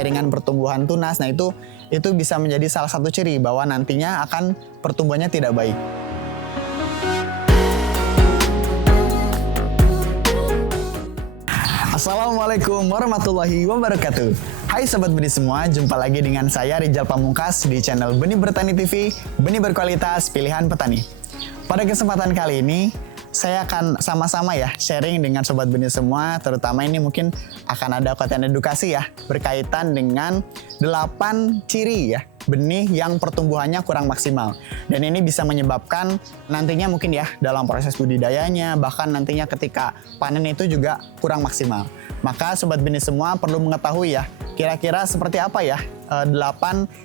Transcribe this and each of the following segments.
kemiringan pertumbuhan tunas. Nah itu bisa menjadi salah satu ciri bahwa nantinya akan pertumbuhannya tidak baik. Assalamualaikum warahmatullahi wabarakatuh. Hai Sobat Benih semua, jumpa lagi dengan saya Rizal Pamungkas di channel Benih Bertani TV, Benih Berkualitas Pilihan Petani. Pada kesempatan kali ini, saya akan sama-sama ya sharing dengan Sobat Benih semua, terutama ini mungkin akan ada konten edukasi ya, berkaitan dengan 8 ciri ya, benih yang pertumbuhannya kurang maksimal. Dan ini bisa menyebabkan nantinya mungkin ya dalam proses budidayanya, bahkan nantinya ketika panen itu juga kurang maksimal. Maka Sobat Benih semua perlu mengetahui ya, kira-kira seperti apa ya 8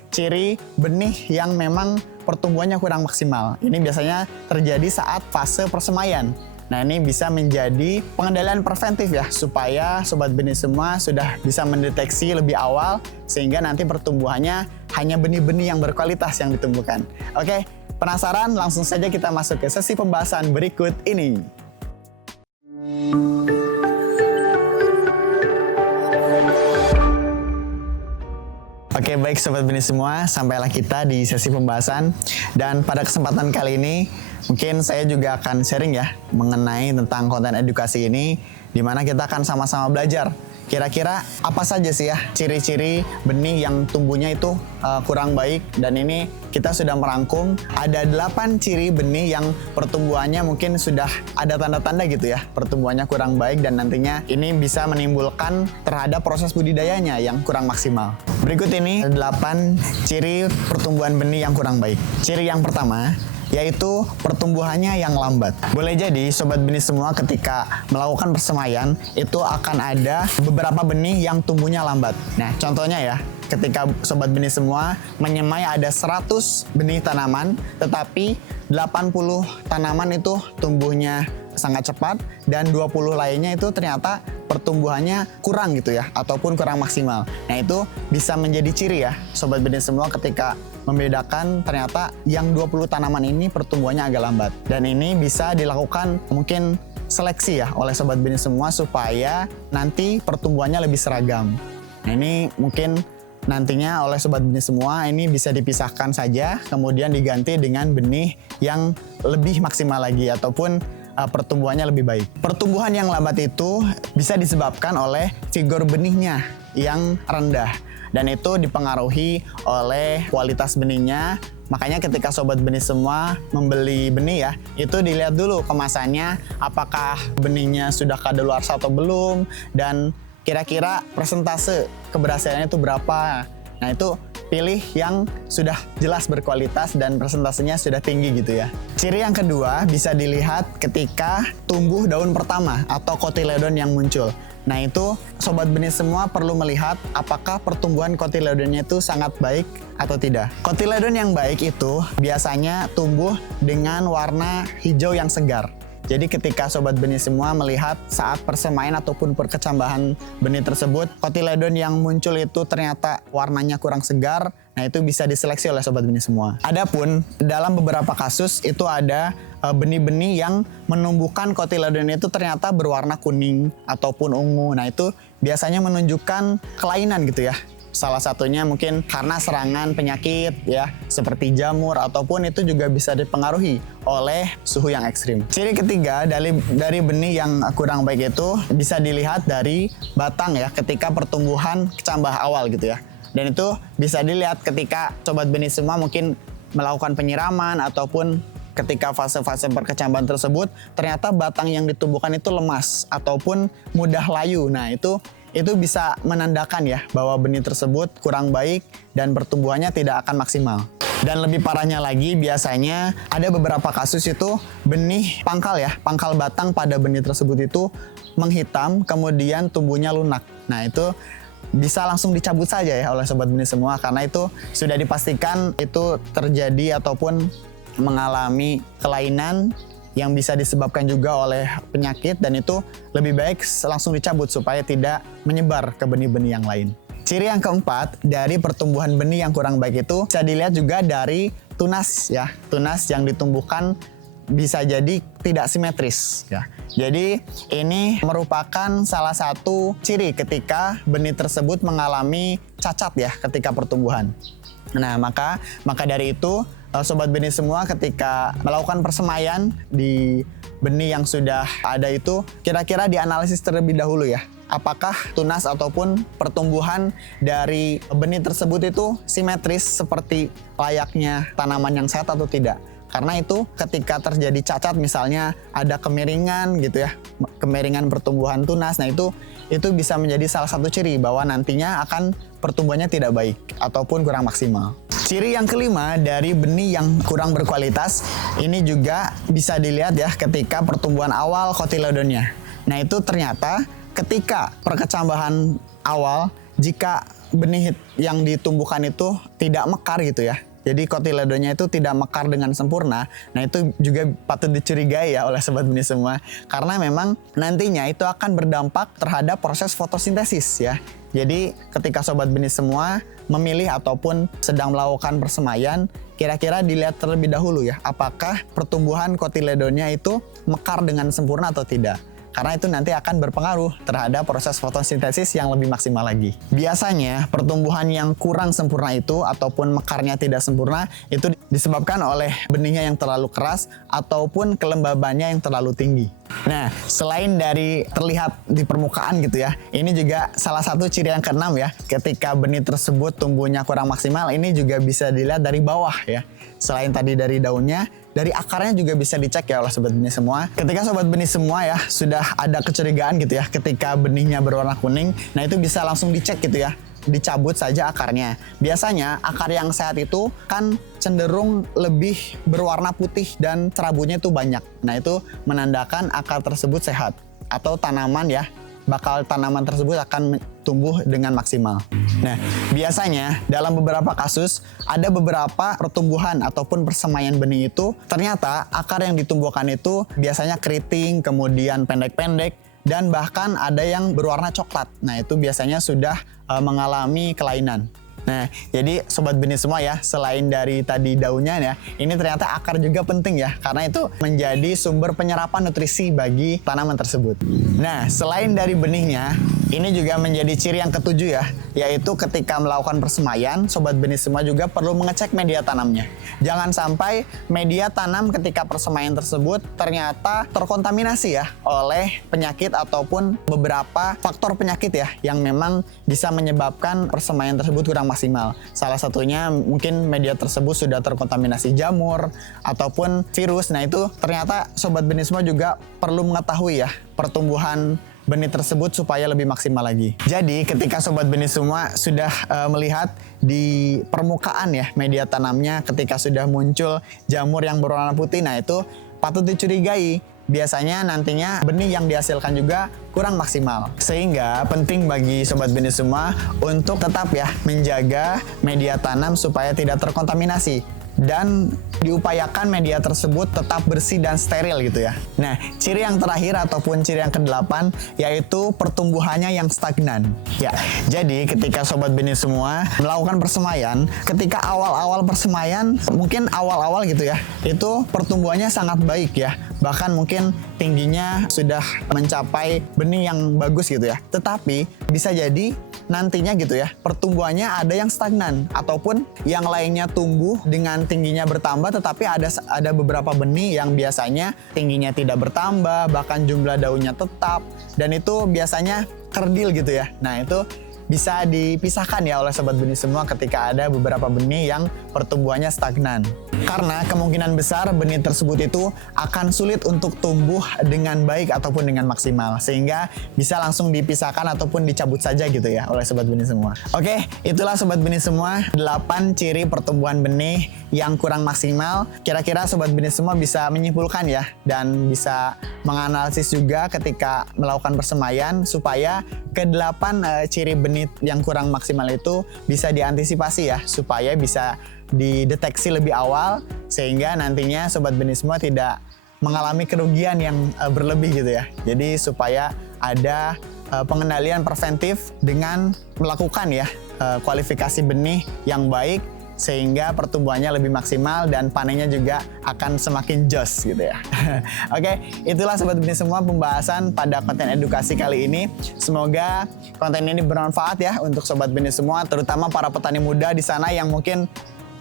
ciri benih yang memang pertumbuhannya kurang maksimal. Ini biasanya terjadi saat fase persemaian. Nah ini bisa menjadi pengendalian preventif ya, supaya Sobat Benih semua sudah bisa mendeteksi lebih awal, sehingga nanti pertumbuhannya hanya benih-benih yang berkualitas yang ditumbuhkan. Oke, penasaran? Langsung saja kita masuk ke sesi pembahasan berikut ini. Oke, baik Sobat Benih semua, sampailah kita di sesi pembahasan. Dan pada kesempatan kali ini, mungkin saya juga akan sharing ya mengenai tentang konten edukasi ini, di mana kita akan sama-sama belajar. Kira-kira apa saja sih ya ciri-ciri benih yang tumbuhnya itu kurang baik. Dan ini kita sudah merangkum ada 8 ciri benih yang pertumbuhannya mungkin sudah ada tanda-tanda gitu ya, pertumbuhannya kurang baik dan nantinya ini bisa menimbulkan terhadap proses budidayanya yang kurang maksimal. Berikut ini 8 ciri pertumbuhan benih yang kurang baik. Ciri yang pertama yaitu pertumbuhannya yang lambat. Boleh jadi Sobat Benih semua ketika melakukan persemaian itu akan ada beberapa benih yang tumbuhnya lambat. Nah contohnya ya, ketika Sobat Benih semua menyemai ada 100 benih tanaman, tetapi 80 tanaman itu tumbuhnya sangat cepat dan 20 lainnya itu ternyata pertumbuhannya kurang gitu ya, ataupun kurang maksimal. Nah itu bisa menjadi ciri ya Sobat Benih semua ketika membedakan ternyata yang 20 tanaman ini pertumbuhannya agak lambat. Dan ini bisa dilakukan mungkin seleksi ya oleh Sobat Benih semua supaya nanti pertumbuhannya lebih seragam. Nah ini mungkin nantinya oleh Sobat Benih semua ini bisa dipisahkan saja, kemudian diganti dengan benih yang lebih maksimal lagi ataupun pertumbuhannya lebih baik. Pertumbuhan yang lambat itu bisa disebabkan oleh figur benihnya yang rendah. Dan itu dipengaruhi oleh kualitas benihnya. Makanya ketika Sobat Benih semua membeli benih ya, itu dilihat dulu kemasannya, apakah benihnya sudah kadaluarsa atau belum, dan kira-kira persentase keberhasilannya itu berapa. Nah itu pilih yang sudah jelas berkualitas dan persentasenya sudah tinggi gitu ya. Ciri yang kedua bisa dilihat ketika tumbuh daun pertama atau kotiledon yang muncul. Nah itu Sobat Benih semua perlu melihat apakah pertumbuhan kotiledonnya itu sangat baik atau tidak. Kotiledon yang baik itu biasanya tumbuh dengan warna hijau yang segar. Jadi ketika Sobat Benih semua melihat saat persemaian ataupun perkecambahan benih tersebut, kotiledon yang muncul itu ternyata warnanya kurang segar, nah itu bisa diseleksi oleh Sobat Benih semua. Adapun dalam beberapa kasus itu ada benih-benih yang menumbuhkan kotiledon itu ternyata berwarna kuning ataupun ungu. Nah itu biasanya menunjukkan kelainan gitu ya. Salah satunya mungkin karena serangan penyakit ya, seperti jamur, ataupun itu juga bisa dipengaruhi oleh suhu yang ekstrim. Ciri ketiga dari benih yang kurang baik itu bisa dilihat dari batang ya, ketika pertumbuhan kecambah awal gitu ya. Dan itu bisa dilihat ketika Sobat Benih semua mungkin melakukan penyiraman ataupun ketika fase-fase perkecambahan tersebut, ternyata batang yang ditumbuhkan itu lemas ataupun mudah layu. Nah itu bisa menandakan ya bahwa benih tersebut kurang baik dan pertumbuhannya tidak akan maksimal. Dan lebih parahnya lagi, biasanya ada beberapa kasus itu benih pangkal ya, pangkal batang pada benih tersebut itu menghitam, kemudian tumbuhnya lunak. Nah itu bisa langsung dicabut saja ya oleh Sobat Benih semua, karena itu sudah dipastikan itu terjadi ataupun mengalami kelainan yang bisa disebabkan juga oleh penyakit, dan itu lebih baik langsung dicabut supaya tidak menyebar ke benih-benih yang lain. Ciri yang keempat dari pertumbuhan benih yang kurang baik itu bisa dilihat juga dari tunas ya. Tunas yang ditumbuhkan bisa jadi tidak simetris ya. Jadi ini merupakan salah satu ciri ketika benih tersebut mengalami cacat ya ketika pertumbuhan. Nah, maka dari itu sobat benih semua, ketika melakukan persemaian di benih yang sudah ada itu, kira-kira dianalisis terlebih dahulu ya. Apakah tunas ataupun pertumbuhan dari benih tersebut itu simetris seperti layaknya tanaman yang sehat atau tidak. Karena itu ketika terjadi cacat, misalnya ada kemiringan gitu ya, kemiringan pertumbuhan tunas, nah itu bisa menjadi salah satu ciri bahwa nantinya akan pertumbuhannya tidak baik ataupun kurang maksimal. Ciri yang kelima dari benih yang kurang berkualitas ini juga bisa dilihat ya ketika pertumbuhan awal kotiledonnya. Nah itu ternyata ketika perkecambahan awal, jika benih yang ditumbuhkan itu tidak mekar gitu ya, jadi kotiledonnya itu tidak mekar dengan sempurna. Nah itu juga patut dicurigai ya oleh sobat benih semua. Karena memang nantinya itu akan berdampak terhadap proses fotosintesis ya. Jadi ketika sobat benih semua memilih ataupun sedang melakukan persemaian, kira-kira dilihat terlebih dahulu ya, apakah pertumbuhan kotiledonnya itu mekar dengan sempurna atau tidak. Karena itu nanti akan berpengaruh terhadap proses fotosintesis yang lebih maksimal lagi. Biasanya pertumbuhan yang kurang sempurna itu ataupun mekarnya tidak sempurna itu disebabkan oleh benihnya yang terlalu keras ataupun kelembabannya yang terlalu tinggi. Nah, selain dari terlihat di permukaan gitu ya, ini juga salah satu ciri yang keenam ya. Ketika benih tersebut tumbuhnya kurang maksimal, ini juga bisa dilihat dari bawah ya. Selain tadi dari daunnya, dari akarnya juga bisa dicek ya oleh sobat benih semua. Ketika sobat benih semua ya sudah ada kecurigaan gitu ya, ketika benihnya berwarna kuning, nah itu bisa langsung dicek gitu ya. Dicabut saja akarnya. Biasanya akar yang sehat itu kan cenderung lebih berwarna putih dan serabutnya itu banyak. Nah itu menandakan akar tersebut sehat atau tanaman ya, bakal tanaman tersebut akan tumbuh dengan maksimal. Nah, biasanya dalam beberapa kasus ada beberapa pertumbuhan ataupun persemaian benih itu ternyata akar yang ditumbuhkan itu biasanya keriting, kemudian pendek-pendek, dan bahkan ada yang berwarna coklat. Nah, itu biasanya sudah mengalami kelainan. Nah, jadi sobat benih semua ya, selain dari tadi daunnya ya, ini ternyata akar juga penting ya, karena itu menjadi sumber penyerapan nutrisi bagi tanaman tersebut. Nah, selain dari benihnya, ini juga menjadi ciri yang ketujuh ya, yaitu ketika melakukan persemaian, sobat benih semua juga perlu mengecek media tanamnya. Jangan sampai media tanam ketika persemaian tersebut ternyata terkontaminasi ya oleh penyakit ataupun beberapa faktor penyakit ya, yang memang bisa menyebabkan persemaian tersebut kurang maksimal. Salah satunya mungkin media tersebut sudah terkontaminasi jamur ataupun virus. Nah itu ternyata sobat benih semua juga perlu mengetahui ya pertumbuhan benih tersebut supaya lebih maksimal lagi. Jadi ketika sobat benih semua sudah melihat di permukaan ya media tanamnya, ketika sudah muncul jamur yang berwarna putih, nah itu patut dicurigai. Biasanya nantinya benih yang dihasilkan juga kurang maksimal. Sehingga penting bagi sobat benih semua untuk tetap ya menjaga media tanam supaya tidak terkontaminasi. Dan diupayakan media tersebut tetap bersih dan steril gitu ya. Nah, ciri yang terakhir ataupun ciri yang ke-8 yaitu pertumbuhannya yang stagnan. Ya, jadi ketika sobat benih semua melakukan persemaian, ketika awal-awal persemaian, mungkin awal-awal gitu ya, itu pertumbuhannya sangat baik ya. Bahkan mungkin tingginya sudah mencapai benih yang bagus gitu ya. Tetapi bisa jadi nantinya gitu ya, pertumbuhannya ada yang stagnan ataupun yang lainnya tumbuh dengan tingginya bertambah, tetapi ada beberapa benih yang biasanya tingginya tidak bertambah, bahkan jumlah daunnya tetap, dan itu biasanya kerdil gitu ya. Nah itu bisa dipisahkan ya oleh sobat benih semua ketika ada beberapa benih yang pertumbuhannya stagnan. Karena kemungkinan besar benih tersebut itu akan sulit untuk tumbuh dengan baik ataupun dengan maksimal. Sehingga bisa langsung dipisahkan ataupun dicabut saja gitu ya oleh sobat benih semua. Oke, itulah sobat benih semua 8 ciri pertumbuhan benih yang kurang maksimal. Kira-kira sobat benih semua bisa menyimpulkan ya, dan bisa menganalisis juga ketika melakukan persemaian supaya ke-8 ciri benih yang kurang maksimal itu bisa diantisipasi ya, supaya bisa dideteksi lebih awal sehingga nantinya sobat benih semua tidak mengalami kerugian yang berlebih gitu ya. Jadi supaya ada pengendalian preventif dengan melakukan ya kualifikasi benih yang baik sehingga pertumbuhannya lebih maksimal dan panennya juga akan semakin jos gitu ya. Oke, itulah Sobat Benih semua pembahasan pada konten edukasi kali ini. Semoga konten ini bermanfaat ya untuk Sobat Benih semua, terutama para petani muda di sana yang mungkin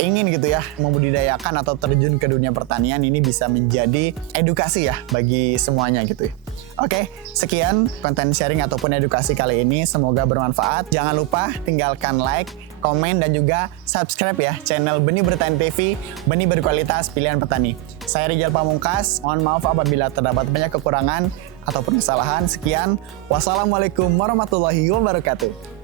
ingin gitu ya membudidayakan atau terjun ke dunia pertanian. Ini bisa menjadi edukasi ya bagi semuanya gitu ya. Oke, sekian konten sharing ataupun edukasi kali ini, semoga bermanfaat. Jangan lupa tinggalkan like, komen, dan juga subscribe ya channel Benih Bertani TV, benih berkualitas pilihan petani. Saya Rijal Pamungkas, mohon maaf apabila terdapat banyak kekurangan ataupun kesalahan. Sekian, wassalamualaikum warahmatullahi wabarakatuh.